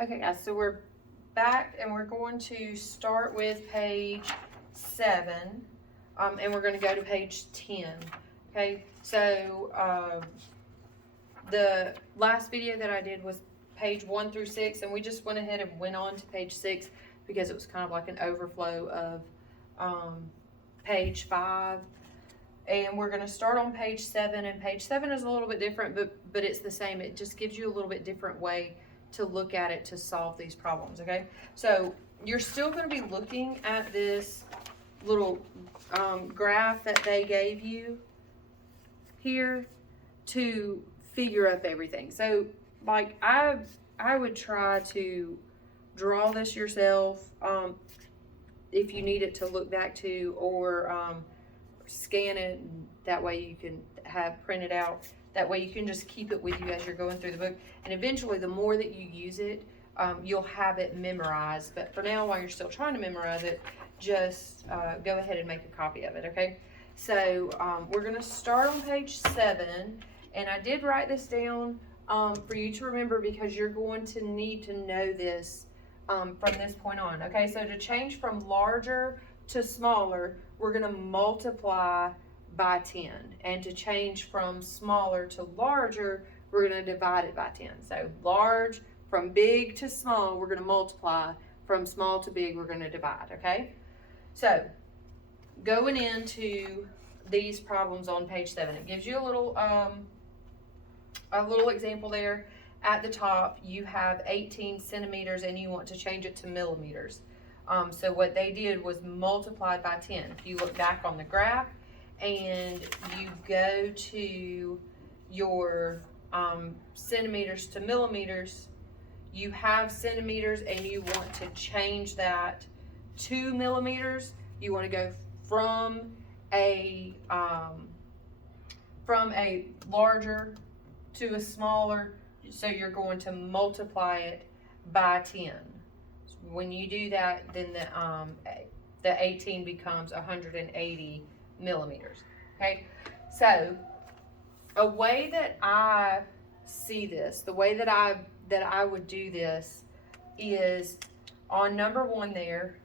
Okay guys, so we're back and we're going to start with page 7, and we're going to go to page 10. Okay, so the last video that I did was page 1 through 6, and we just went ahead and went on to page 6 because it was kind of like an overflow of page 5. And we're going to start on page 7, and page 7 is a little bit different, but it's the same. It just gives you a little bit different way to look at it to solve these problems. Okay, so you're still going to be looking at this little graph that they gave you here to figure up everything. So like I would try to draw this yourself if you need it to look back to, or scan it, and that way you can have printed out. That way you can just keep it with you as you're going through the book, and eventually the more that you use it, you'll have it memorized. But for now, while you're still trying to memorize it, just go ahead and make a copy of it. Okay, so we're going to start on page 7, and I did write this down for you to remember because you're going to need to know this from this point on. Okay, so to change from larger to smaller, we're going to multiply by 10, and to change from smaller to larger, we're going to divide it by 10. So large, from big to small, we're going to multiply. From small to big, we're going to divide. Okay, so going into these problems on page 7, it gives you a little example there. At the top, you have 18 centimeters and you want to change it to millimeters. So what they did was multiplied by 10. If you look back on the graph and you go to your centimeters to millimeters, you have centimeters and you want to change that to millimeters. You want to go from a larger to a smaller, so you're going to multiply it by 10. When you do that, then the 18 becomes 180 millimeters. Okay, so a way that I see this, the way that I would do this is on number 1 there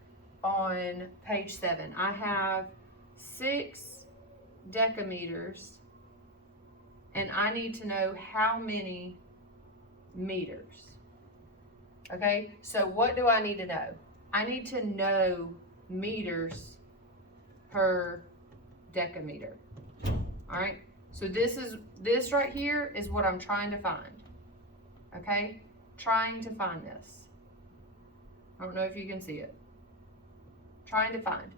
on page 7. I have 6 decameters, and I need to know how many meters. Okay, so what do I need to know? I need to know meters per decameter. All right, so this right here is what I'm trying to find. Okay, trying to find this. I don't know if you can see it. Trying to find.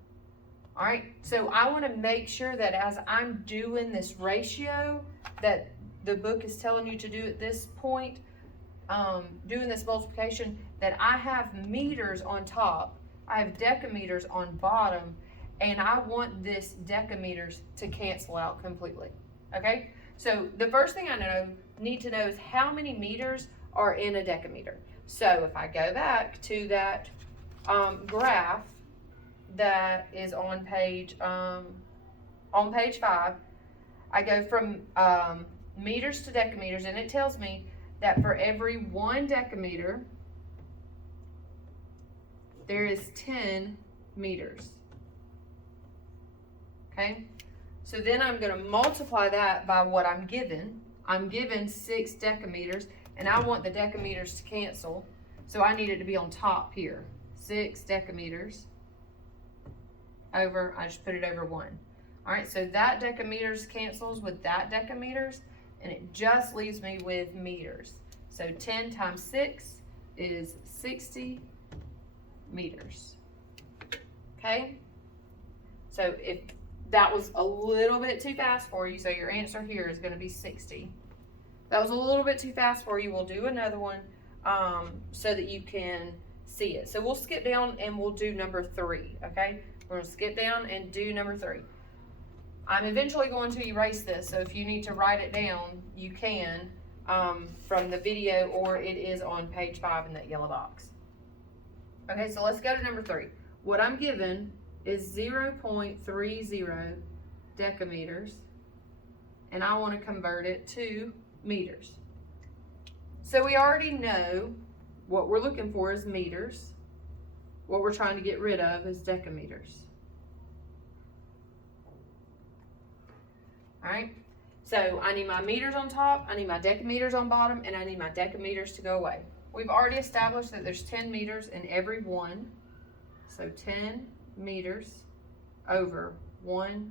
All right, so I want to make sure that as I'm doing this ratio that the book is telling you to do at this point, doing this multiplication, that I have meters on top, I have decameters on bottom, and I want this decameters to cancel out completely. Okay, so the first thing I need to know is how many meters are in a decameter. So if I go back to that graph that is on page 5, I go from meters to decameters, and it tells me that for every 1 decameter, there is 10 meters. Okay, so then I'm going to multiply that by what I'm given. I'm given 6 decameters, and I want the decameters to cancel, so I need it to be on top here. 6 decameters over, I just put it over 1. All right, so that decameters cancels with that decameters, and it just leaves me with meters. So 10 times 6 is 60 meters. Okay, so if that was a little bit too fast for you, so your answer here is going to be 60. That was a little bit too fast for you. We'll do another one so that you can see it. So we'll skip down and we'll do number 3. Okay, we're going to skip down and do number 3. I'm eventually going to erase this, so if you need to write it down, you can from the video, or it is on page 5 in that yellow box. Okay, so let's go to number 3. What I'm given is 0.30 decameters, and I want to convert it to meters. So we already know what we're looking for is meters. What we're trying to get rid of is decameters. Alright, so I need my meters on top, I need my decameters on bottom, and I need my decameters to go away. We've already established that there's 10 meters in every one. So 10 meters over 1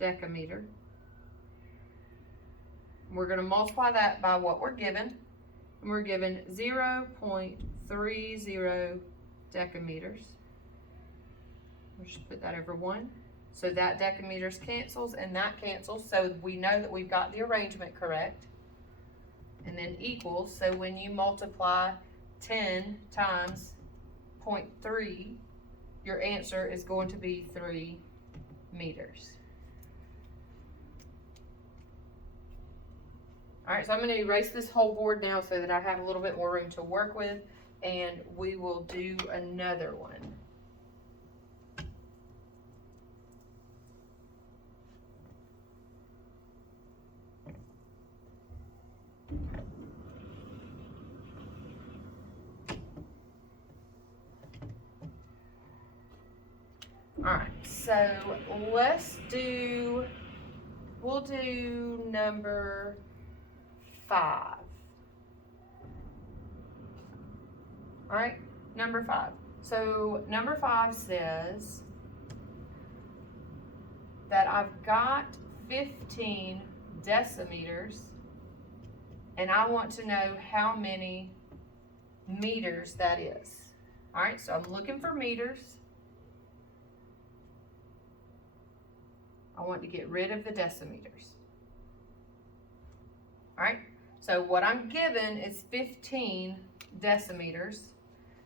decameter. We're going to multiply that by what we're given. And we're given 0.30 decameters. We'll just put that over 1. So that decameters cancels and that cancels. So we know that we've got the arrangement correct. And then equals, so when you multiply 10 times 0.3, your answer is going to be 3 meters. Alright, so I'm going to erase this whole board now so that I have a little bit more room to work with, and we will do another one. Alright, so we'll do number 5. Alright, number 5. So number 5 says that I've got 15 decimeters and I want to know how many meters that is. Alright, so I'm looking for meters. I want to get rid of the decimeters. Alright, so what I'm given is 15 decimeters.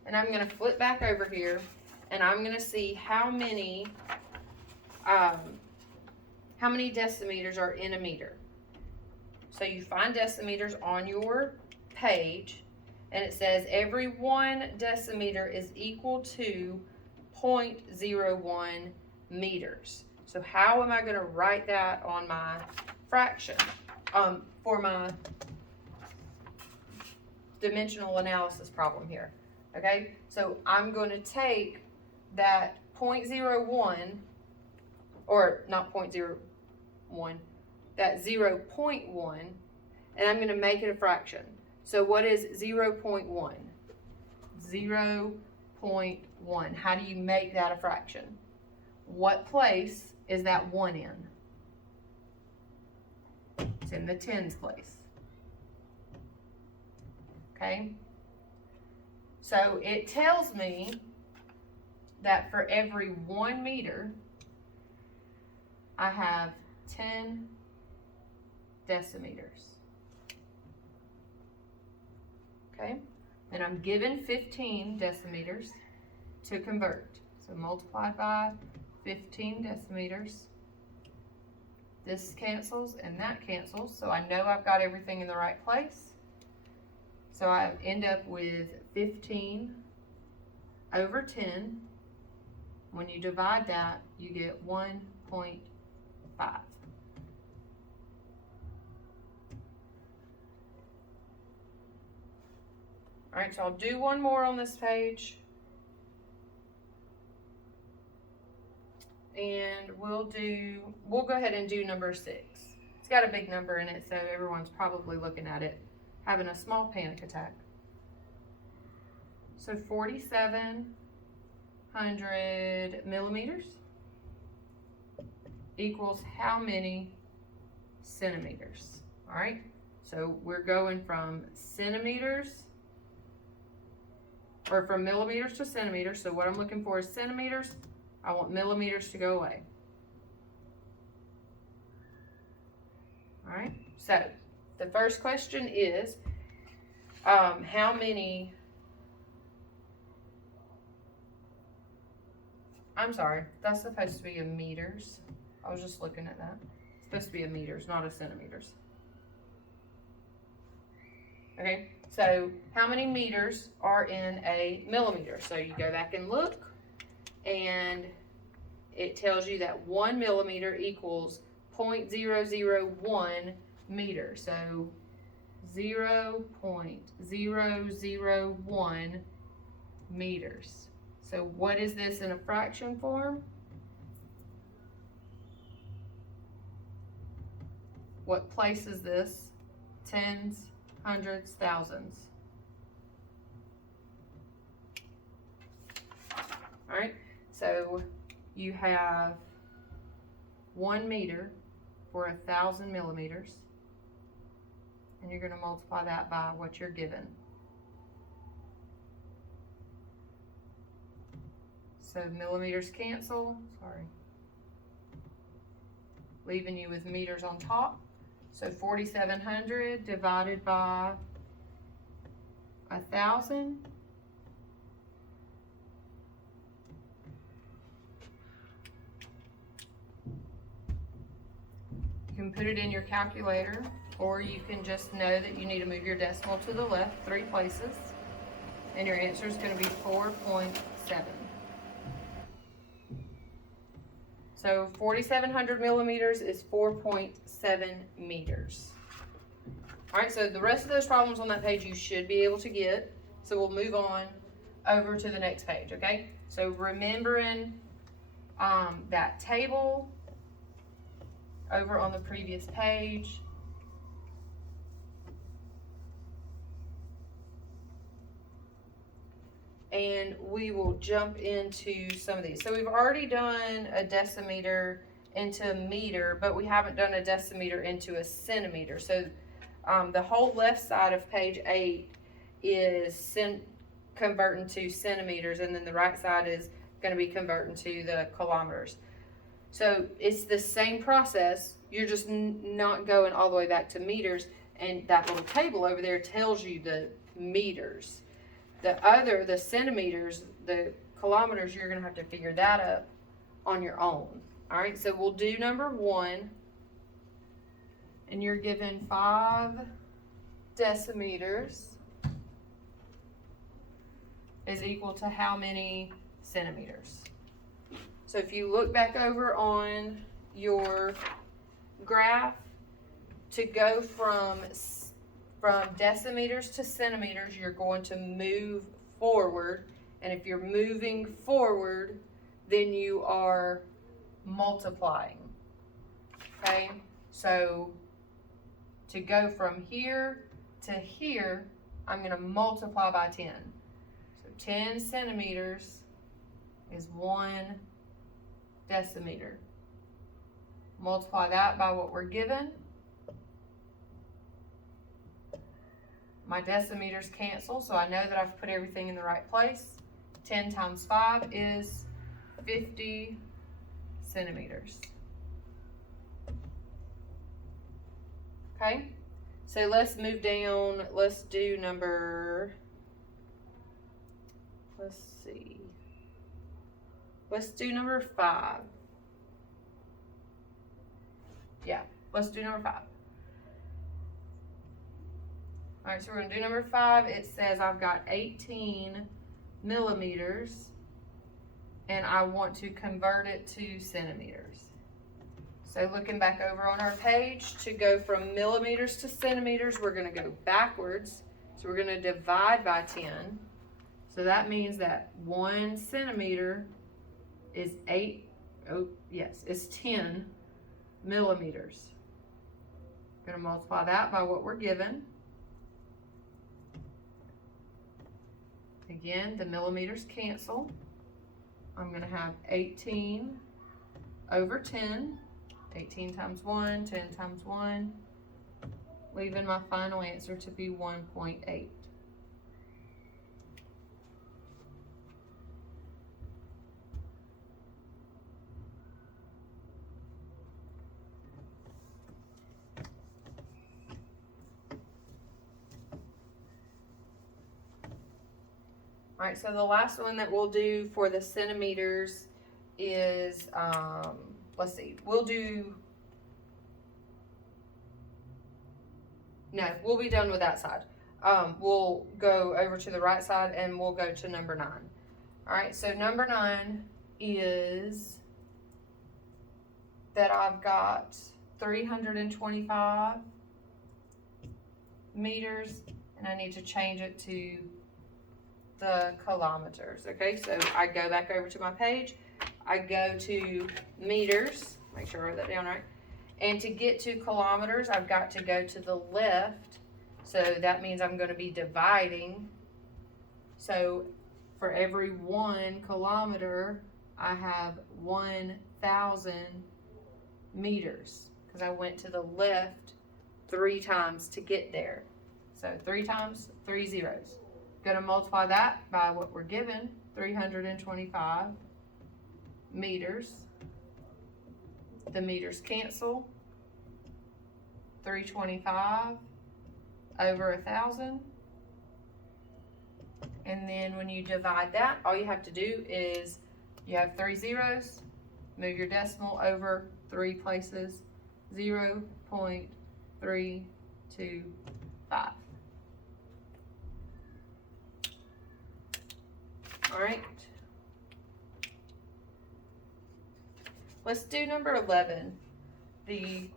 And I'm going to flip back over here and I'm going to see how many decimeters are in a meter. So you find decimeters on your page and it says every 1 decimeter is equal to 0.01 meters. So how am I going to write that on my fraction for my dimensional analysis problem here? Okay, so I'm going to take that 0.01, or not 0.01, that 0.1, and I'm going to make it a fraction. So what is 0.1? 0.1. How do you make that a fraction? What place is that 1 in? It's in the tens place. Okay? So it tells me that for every 1 meter, I have 10 decimeters. Okay? And I'm given 15 decimeters to convert. So multiplied by 15 decimeters. This cancels and that cancels, so I know I've got everything in the right place. So I end up with 15 over 10. When you divide that, you get 1.5. Alright, so I'll do one more on this page. And we'll go ahead and do number 6. It's got a big number in it, so everyone's probably looking at it, having a small panic attack. So 4,700 millimeters equals how many centimeters? All right, so we're going from centimeters, or from millimeters to centimeters. So what I'm looking for is centimeters. I want millimeters to go away. All right, so the first question is, how many, I'm sorry, that's supposed to be in meters. I was just looking at that. It's supposed to be in meters, not in centimeters. Okay, so how many meters are in a millimeter? So you go back and look, and it tells you that 1 millimeter equals 0.001 meter. So 0.001 meters. So what is this in a fraction form? What place is this? Tens, hundreds, thousands. All right, so you have 1 meter for 1,000 millimeters, and you're going to multiply that by what you're given. So millimeters cancel, leaving you with meters on top. So 4,700 divided by 1,000. You can put it in your calculator, or you can just know that you need to move your decimal to the left 3 places, and your answer is going to be 4.7. So 4,700 millimeters is 4.7 meters. All right, so the rest of those problems on that page you should be able to get. So we'll move on over to the next page, okay? So remembering that table over on the previous page. And we will jump into some of these. So we've already done a decimeter into a meter, but we haven't done a decimeter into a centimeter. So the whole left side of page 8 is converting to centimeters, and then the right side is going to be converting to the kilometers. So it's the same process. You're just not going all the way back to meters, and that little table over there tells you the meters. The centimeters, the kilometers, you're going to have to figure that up on your own. All right, so we'll do number 1. And you're given 5 decimeters is equal to how many centimeters? So if you look back over on your graph, to go from decimeters to centimeters, you're going to move forward. And if you're moving forward, then you are multiplying. Okay? So to go from here to here, I'm going to multiply by 10. So 10 centimeters is 1 decimeter. Multiply that by what we're given. My decimeters cancel, so I know that I've put everything in the right place. 10 times 5 is 50 centimeters. Okay, so let's move down. Let's do number, let's do number 5. Yeah, let's do number 5. All right, so we're going to do number 5. It says I've got 18 millimeters, and I want to convert it to centimeters. So looking back over on our page, to go from millimeters to centimeters, we're going to go backwards. So we're going to divide by 10. So that means that 1 centimeter is 10 millimeters. I'm going to multiply that by what we're given. Again, the millimeters cancel. I'm going to have 18 over 10. 18 times 1, 10 times 1, leaving my final answer to be 1.8. All right, so the last one that we'll do for the centimeters is, let's see, we'll be done with that side. We'll go over to the right side and we'll go to number 9. All right, so number 9 is that I've got 325 meters, and I need to change it to the kilometers. Okay, so I go back over to my page, I go to meters, make sure I wrote that down right, and to get to kilometers, I've got to go to the left, so that means I'm going to be dividing. So for every 1 kilometer, I have 1,000 meters, because I went to the left 3 times to get there. So 3 times 3 zeros. Going to multiply that by what we're given, 325 meters. The meters cancel. 325 over 1,000. And then when you divide that, all you have to do is, you have 3 zeros, move your decimal over 3 places, 0.325. All right. Let's do number 11, the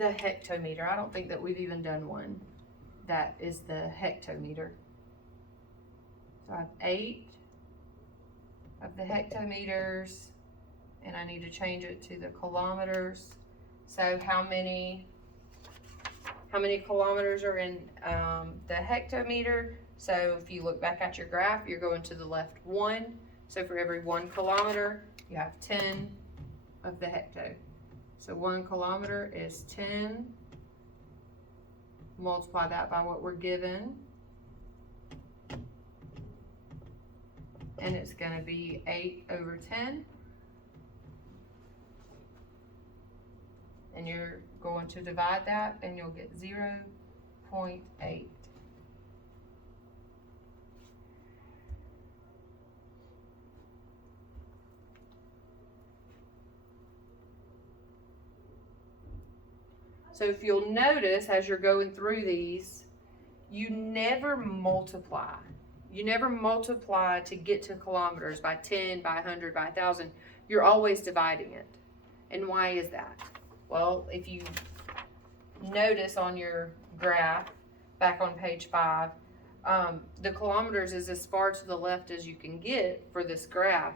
hectometer. I don't think that we've even done one. That is the hectometer. So I have 8 of the hectometers, and I need to change it to the kilometers. So how many kilometers are in the hectometer? So if you look back at your graph, you're going to the left 1. So for every 1 kilometer, you have 10 of the hecto. So 1 kilometer is 10. Multiply that by what we're given, and it's going to be 8 over 10. And you're going to divide that, and you'll get 0.8. So if you'll notice, as you're going through these, you never multiply. You never multiply to get to kilometers by 10, by 100, by 1,000. You're always dividing it. And why is that? Well, if you notice on your graph, back on page 5, the kilometers is as far to the left as you can get for this graph.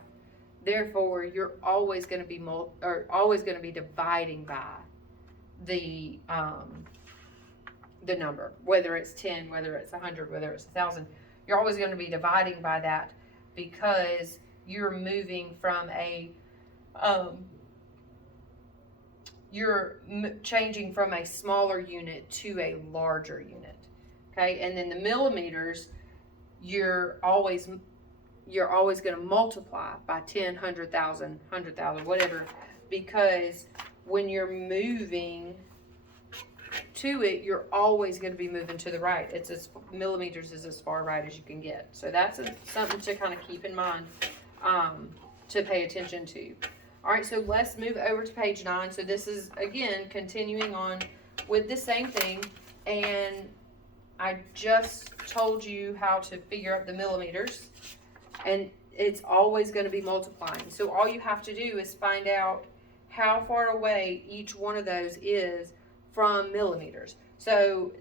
Therefore, you're always going to be dividing by the number, whether it's 10, whether it's 100, whether it's 1,000. You're always going to be dividing by that, because you're moving from a changing from a smaller unit to a larger unit. Okay, and then the millimeters, you're always going to multiply by 10, 100,000, whatever, because when you're moving to it, you're always going to be moving to the right. Millimeters is as far right as you can get. So that's something to kind of keep in mind, to pay attention to. All right, so let's move over to page 9. So this is, again, continuing on with the same thing. And I just told you how to figure out the millimeters. And it's always going to be multiplying. So all you have to do is find out how far away each one of those is from millimeters. So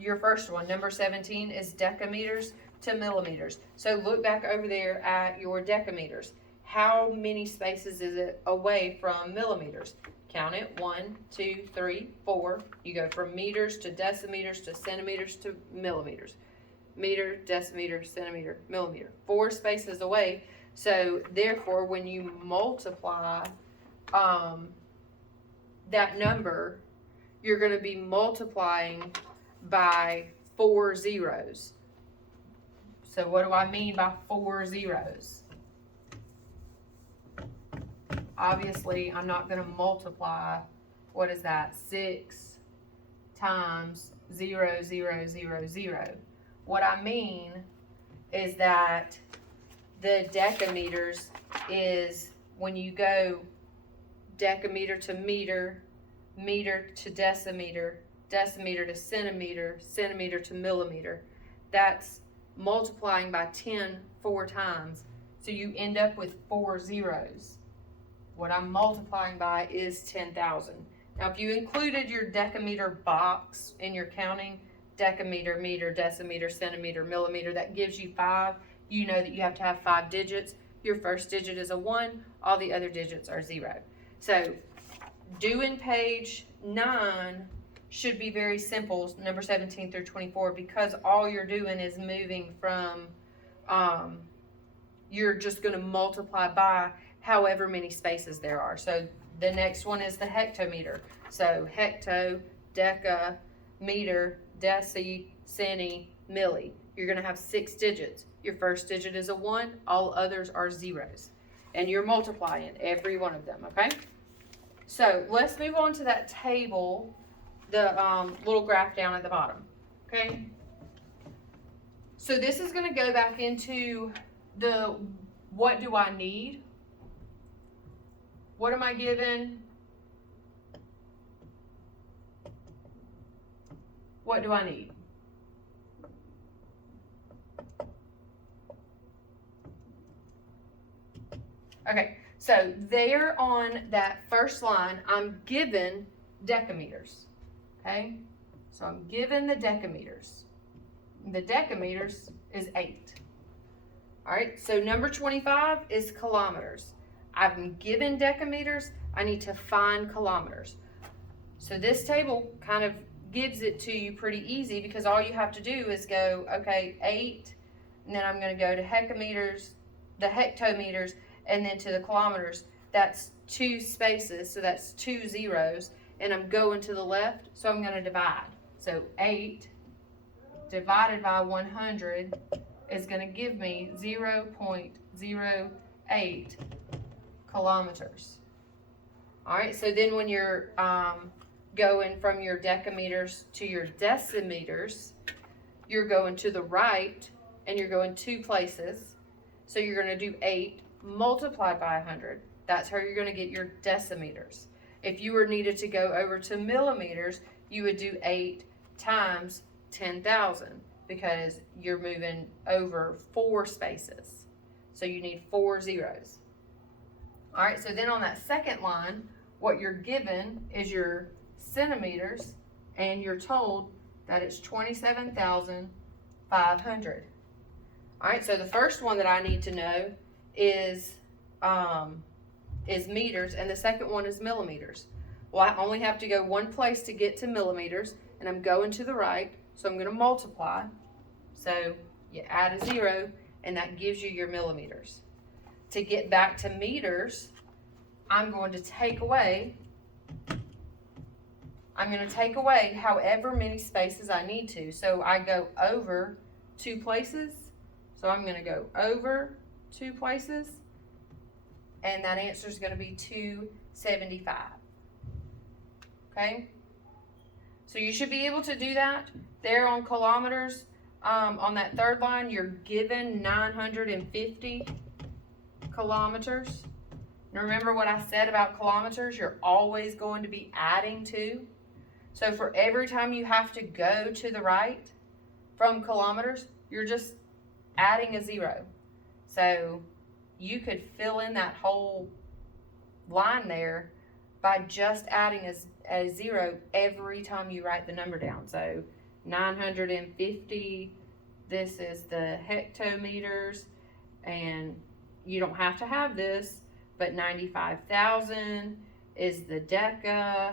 your first one, number 17, is decameters to millimeters. So look back over there at your decameters. How many spaces is it away from millimeters? Count it. 1, 2, 3, 4. You go from meters to decimeters to centimeters to millimeters. Meter, decimeter, centimeter, millimeter. 4 spaces away. So therefore, when you multiply that number, you're going to be multiplying by 4 zeros. So what do I mean by 4 zeros? Obviously, I'm not going to multiply, what is that, 6 times 0, 0, 0, 0. What I mean is that the decameters is when you go decameter to meter, meter to decimeter, decimeter to centimeter, centimeter to millimeter. That's multiplying by 10 4 times. So you end up with 4 zeros. What I'm multiplying by is 10,000. Now, if you included your decameter box in your counting, decameter, meter, decimeter, centimeter, millimeter, that gives you 5. You know that you have to have 5 digits. Your first digit is a 1, all the other digits are 0. So, doing page 9 should be very simple, number 17 through 24, because all you're doing is moving from, you're just going to multiply by however many spaces there are. So the next one is the hectometer. So hecto, deca, meter, deci, centi, milli. You're going to have 6 digits. Your first digit is a 1, all others are zeros. And you're multiplying every one of them, okay? So let's move on to that table, the little graph down at the bottom, okay? So this is going to go back into the what do I need? What am I given? What do I need? Okay, so there on that first line, I'm given decameters. Okay, so I'm given the decameters. The decameters is 8. All right, so number 25 is kilometers. I'm given decameters, I need to find kilometers. So this table kind of gives it to you pretty easy because all you have to do is go, okay, 8, and then I'm going to go to hecameters, the hectometers, and then to the kilometers. That's 2 spaces, so that's 2 zeros, and I'm going to the left, so I'm going to divide. So 8 divided by 100 is going to give me 0.08 kilometers. All right, so then when you're going from your decameters to your decimeters, you're going to the right, and you're going 2 places. So you're going to do 8 multiplied by 100. That's how you're going to get your decimeters. If you were needed to go over to millimeters, you would do 8 times 10,000 because you're moving over 4 spaces. So you need 4 zeros. All right, so then on that second line, what you're given is your centimeters, and you're told that it's 27,500. All right, so the first one that I need to know is meters, and the second one is millimeters. Well, I only have to go one place to get to millimeters, and I'm going to the right, so I'm going to multiply. So you add a 0, and that gives you your millimeters. To get back to meters, I'm going to take away however many spaces I need to. So I go over 2 places, so I'm going to go over 2 places, and that answer is going to be 275. Okay? So you should be able to do that. There on kilometers, on that third line, you're given 950 kilometers. Now remember what I said about kilometers, you're always going to be adding to. So for every time you have to go to the right from kilometers, you're just adding a 0. So you could fill in that whole line there by just adding a 0 every time you write the number down. So 950, this is the hectometers, and you don't have to have this, but 95,000 is the deca,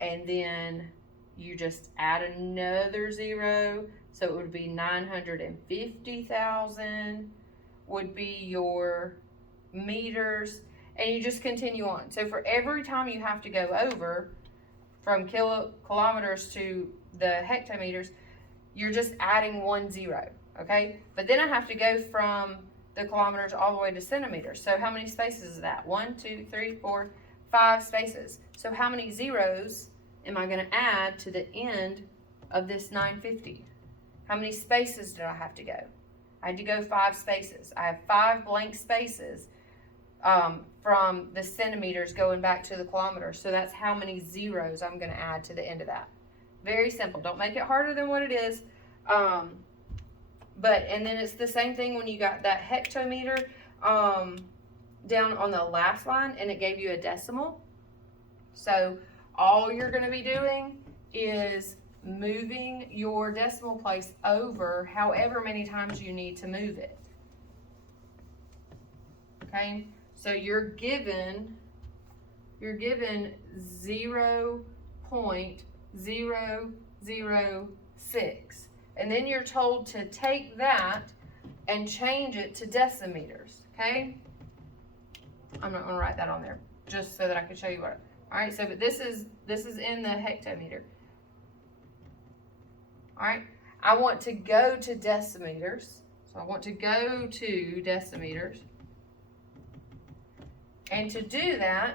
and then you just add another 0, so it would be 950,000 would be your meters, and you just continue on. So for every time you have to go over from kilometers to the hectometers, you're just adding 1 0, okay? But then I have to go from the kilometers all the way to centimeters. So how many spaces is that? 1, 2, 3, 4, 5 spaces. So how many zeros am I going to add to the end of this 950? How many spaces did I have to go? I had to go 5 spaces. I have 5 blank spaces from the centimeters going back to the kilometers. So that's how many zeros I'm going to add to the end of that. Very simple. Don't make it harder than what it is. And then it's the same thing when you got that hectometer down on the last line and it gave you a decimal. So all you're gonna be doing is moving your decimal place over however many times you need to move it. Okay, so you're given 0.006, and then you're told to take that and change it to decimeters. Okay, I'm not going to write that on there just so that I can show you what. All right, so but this is in the hectometer. All right, I want to go to decimeters, so I want to go to decimeters. And to do that,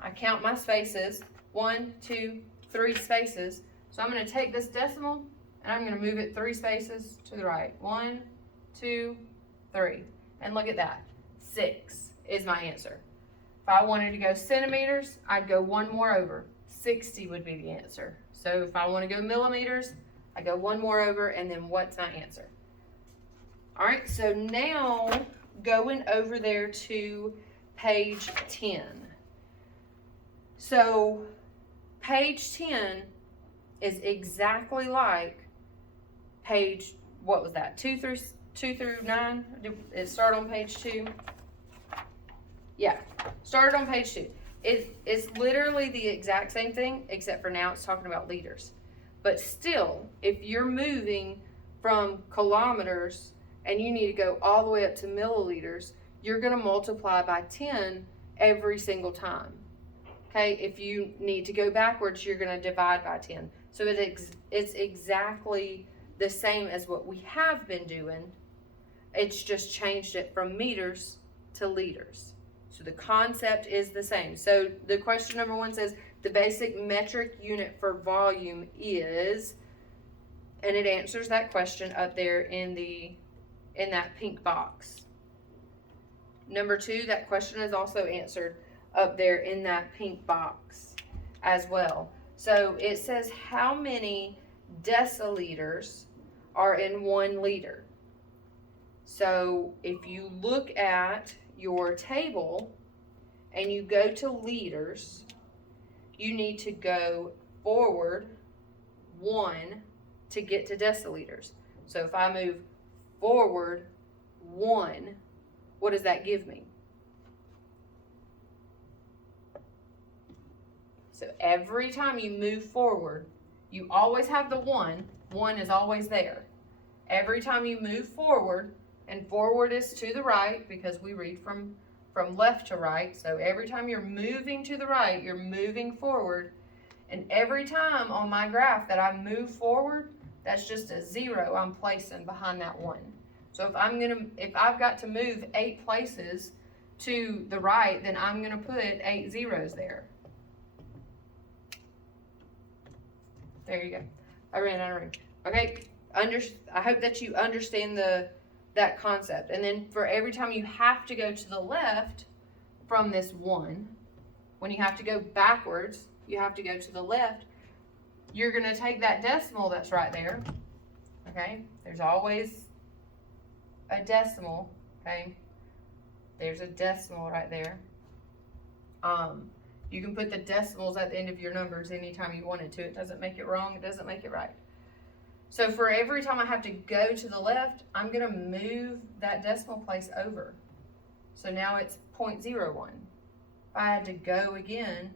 I count my spaces, 1, 2, 3 spaces. So I'm going to take this decimal and I'm going to move it 3 spaces to the right. 1, 2, 3. And look at that. 6 is my answer. If I wanted to go centimeters, I'd go 1 more over. 60 would be the answer. So if I want to go millimeters, I go 1 more over, and then what's my answer? All right, so now going over there to page 10. So page 10 is exactly like page, what was that, 2 through 9? Did it start on page 2? Yeah, started on page 2. It's literally the exact same thing, except for now it's talking about liters. But still, if you're moving from kilometers and you need to go all the way up to milliliters, you're going to multiply by 10 every single time. Okay, if you need to go backwards, you're going to divide by 10. So it's exactly the same as what we have been doing. It's just changed it from meters to liters. So the concept is the same. So the question number 1 says, the basic metric unit for volume is, and it answers that question up there in that pink box. Number 2, that question is also answered up there in that pink box as well. So it says how many deciliters are in 1 liter. So if you look at your table and you go to liters, you need to go forward 1 to get to deciliters. So if I move forward 1, what does that give me? So every time you move forward, you always have the 1. 1 is always there. Every time you move forward, and forward is to the right because we read from left to right. So every time you're moving to the right, you're moving forward. And every time on my graph that I move forward, that's just a 0 I'm placing behind that 1. So if I've got to move 8 places to the right, then I'm gonna put 8 zeros there. There you go. I ran out of room. Okay, I hope that you understand that concept. And then for every time you have to go to the left from this 1, when you have to go backwards, you have to go to the left, you're going to take that decimal that's right there. Okay, there's always a decimal. Okay, there's a decimal right there. You can put the decimals at the end of your numbers anytime you wanted to. It doesn't make it wrong, it doesn't make it right. So for every time I have to go to the left, I'm going to move that decimal place over. So now it's 0.01. If I had to go again,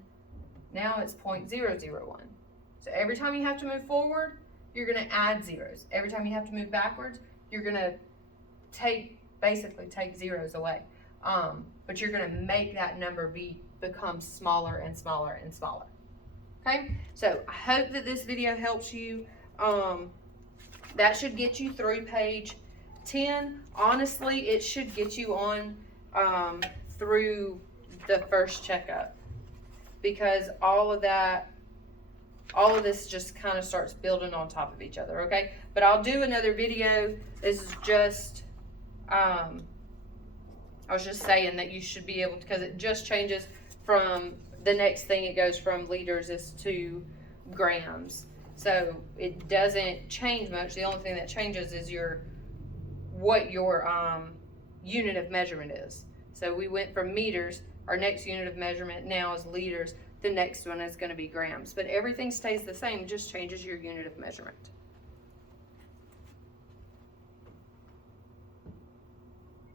now it's 0.001. So every time you have to move forward, you're going to add zeros. Every time you have to move backwards, you're going to basically take zeros away. But you're going to make that number become smaller and smaller and smaller. Okay? So I hope that this video helps you. That should get you through page 10. Honestly, it should get you on through the first checkup, because all of this just kind of starts building on top of each other. Okay, but I'll do another video. This is just I was just saying that you should be able to, because it just changes from the next thing. It goes from liters is to grams. So it doesn't change much. The only thing that changes is what your unit of measurement is. So we went from meters. Our next unit of measurement now is liters. the next one is gonna be grams, but everything stays the same, just changes your unit of measurement.